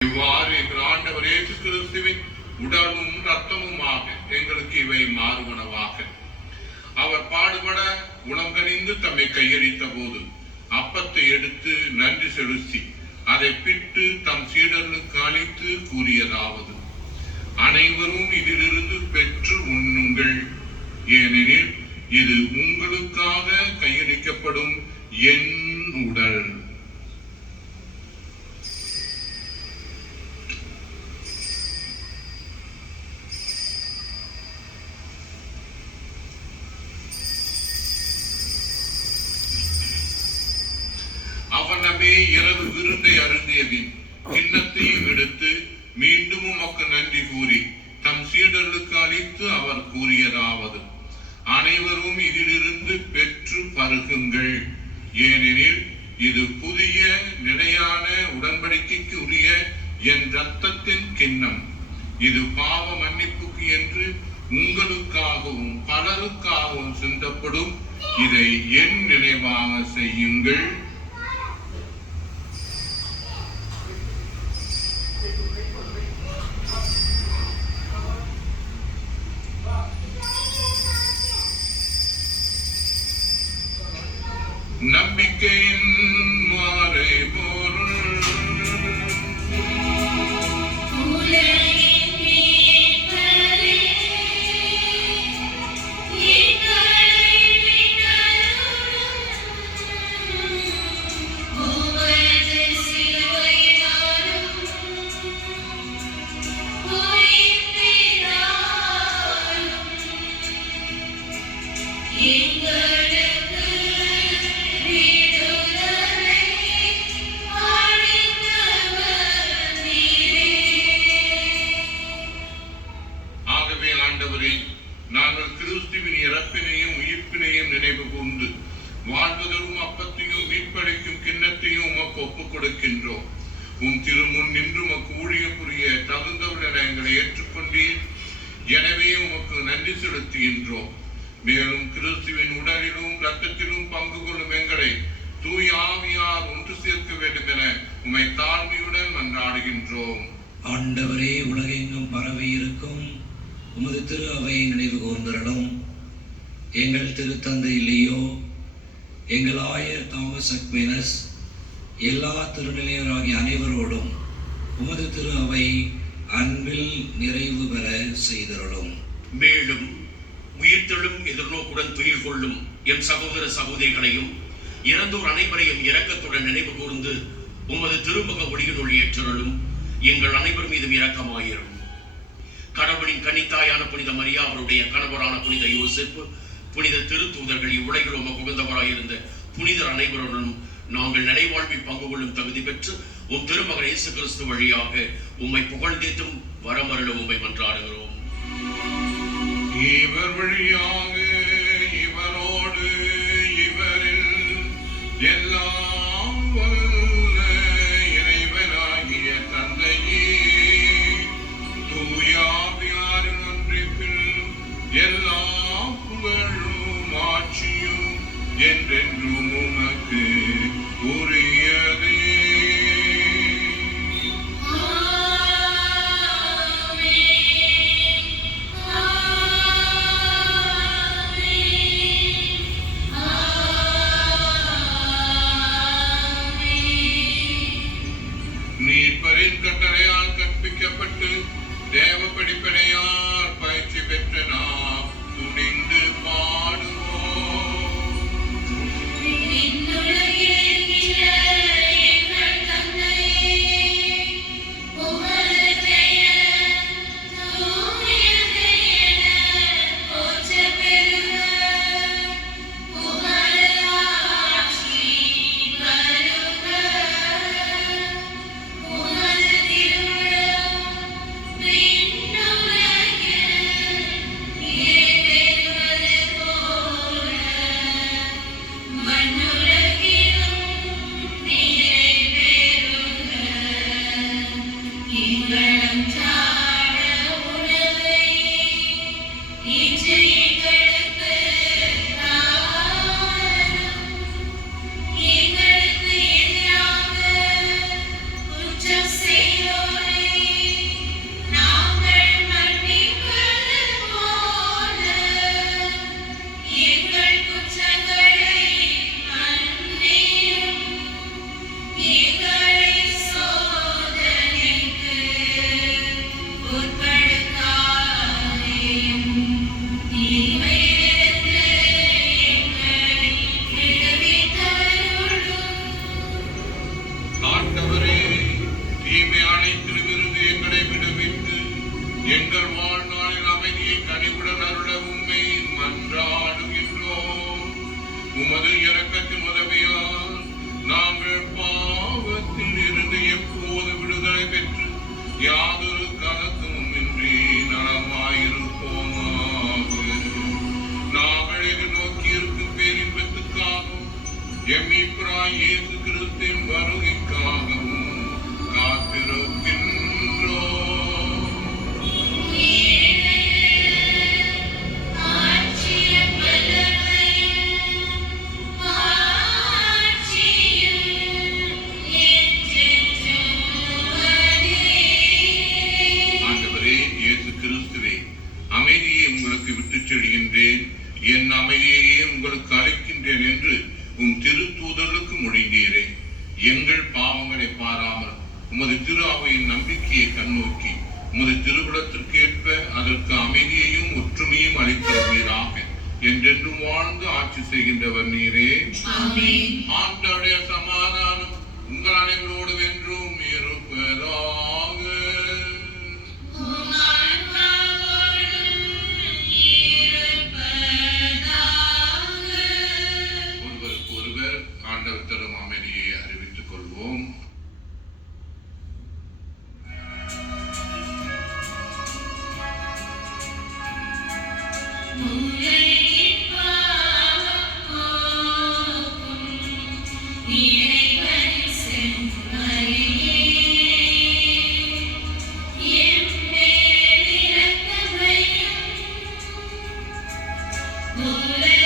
இவ்வாறு எங்கள் ஆண்டவர் இயேசு கிறிஸ்துவின் உடலும் இரத்தமுமாக எங்களுக்கு இவை மாறுவனவாக. அவர் பாடுபட உளங்கனிந்து தம்மை கையளித்த போது அப்பத்தை எடுத்து நன்றி செலுத்தி அதை பிட்டு தம் சீடர்களுக்கு அளித்து கூறியதாவது: அனைவரும் இதிலிருந்து பெற்று உண்ணுங்கள், ஏனெனில் இது உங்களுக்காக கையளிக்கப்படும் என் உடல். அவனமே இரவு விருந்தை அருந்தியபின் கிண்ணத்தையும் எடுத்து மீண்டும் உமக்கு நன்றி கூறி தம் சீடர்களுக்கு அளித்து அவர் கூறியதாவது: அனைவரும் இதிலிருந்து பெற்று பருகுங்கள், ஏனெனில் இது புதிய நிலையான உடன்படிக்கைக்கு உரிய என் இரத்தத்தின் கிண்ணம். இது பாவ மன்னிப்புக்கு என்று உங்களுக்காகவும் பலருக்காகவும் சிந்தப்படும். இதை என் நினைவாக செய்யுங்கள். நம்பிக்கையின் மறைபொருள் நாங்கள் கிறிஸ்துவின் இறப்பினையும் உயிர்ப்பினையும் நினைவு கூர்ந்து வாழ்வதற்கும் அப்பத்தையும் மீட்பளிக்கும் கிண்ணத்தையும் உமக்கு ஒப்புக் கொடுக்கின்றோம். உம் திருமுன் நின்று உமக்கு ஊழியம் புரிய தகுந்தவர்கள் என எங்களை ஏற்றுக்கொண்டீர். எனவே உமக்கு நன்றி செலுத்துகின்றோம். மேலும் கிறிஸ்துவின் உடலிலும் இரத்தத்திலும் பங்கு கொள்ளும் எங்களை தூய ஆவியார் ஒன்று சேர்க்க வேண்டும் என உம்மை தாழ்மையுடன் மன்றாடுகின்றோம். ஆண்டவரே, உலகெங்கும் பரவி இருக்கும் உமது திரு அவையை நினைவு கூர்ந்தருளும். எங்கள் திருத்தந்தை லியோ, எங்கள் ஆயர் தாமஸ் அக்வினஸ், எல்லா திருநிலையராகிய அனைவரோடும் உமது திரு அவை அன்பில் நிறைவு பெற செய்தருளும். மேலும் உயிர்த்தெழும் எதிர்நோக்குடன் துயில் கொள்ளும் எம் சகோதர சகோதரிகளையும் இறந்தோர் அனைவரையும் இரக்கத்துடன் நினைவு கூர்ந்து உமது திருமுக ஒளியினுள் ஏற்றருளும். எங்கள் அனைவர் மீதும் இரக்கமாயிரும். கடவுளின் கன்னித்தாயான புனித மரியா, அவருடைய கணவரான புனித யோசேப்பு, புனித திருத்தூதர்கள், இவ்வுலகில் உமக்கு உகந்தவராயிருந்த புனிதர் அனைவருடனும் நாங்கள் நினைவாழ்வில் பங்கு கொள்ளும் தகுதி பெற்று உம் திருமகன் இயேசு கிறிஸ்து வழியாக உம்மை புகழ்ந்தேத்தும் வரமருள உம்மை மன்றாடுகிறோம். இவர் வழியாக இவரோடு இவரில் எல்லாம் வல்ல இறைவனாகிய தந்தையே, தூயாவியாரின் ஒன்றிப்பில் எல்லா புகழும் ஆட்சியும் என்றென்றும் உமக்கு உரியதே. ஆண்டவராய் இயேசு கிறிஸ்துவின் வருகைக்காகவும் காத்திருக்கின்றோம். ஆண்டவரே இயேசு கிறிஸ்துவே, அமைதியை உங்களுக்கு விட்டுச் செல்கின்றேன், என் அமைதியையே உங்களுக்கு அளிக்கின்றேன் என்று உம் திருத்தூதர்களுக்கு மொழிந்தீரே. எங்கள் பாவங்களை பாராமல் உமது திரு அவையின் நம்பிக்கையை கண்ணோக்கி உமது திருவிழத்திற்கு ஏற்ப அதற்கு அமைதியையும் ஒற்றுமையும் அளித்தருவீராக. என்றென்றும் வாழ்ந்து ஆட்சி செய்கின்றவர் நீரே. ஆண்டவருடைய சமாதானம் உங்கள் அனைவரோடு என்றும் இருப்பதாக. ஒருவருக்கு ஒருவர் ஆண்டவர் தரும் அமைதியை அறிவித்துக் கொள்வோம். Mule